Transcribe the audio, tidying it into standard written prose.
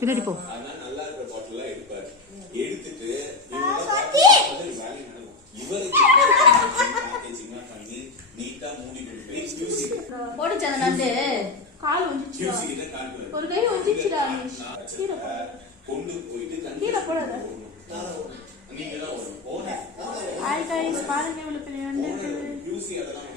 பின்னாடி போ. அதனால நல்லா இருக்கிற பாட்டில் எடுப்பாரு. எடுத்துட்டு இவருக்கு பேக்கேஜிங்கா பண்ணி நீட்டா மூடி கொடுத்து போடுச்சு அந்த நண்டு கால் ஒஞ்சிச்சு. ஒரு கை ஒஞ்சிச்சுடா. கீழே கொண்டு போயிட்டு கீழே போடாத. நீங்க தான் போன ஹாய் गाइस பாருங்க இவ்வளவு பெரிய நண்டு. யூசி அதெல்லாம்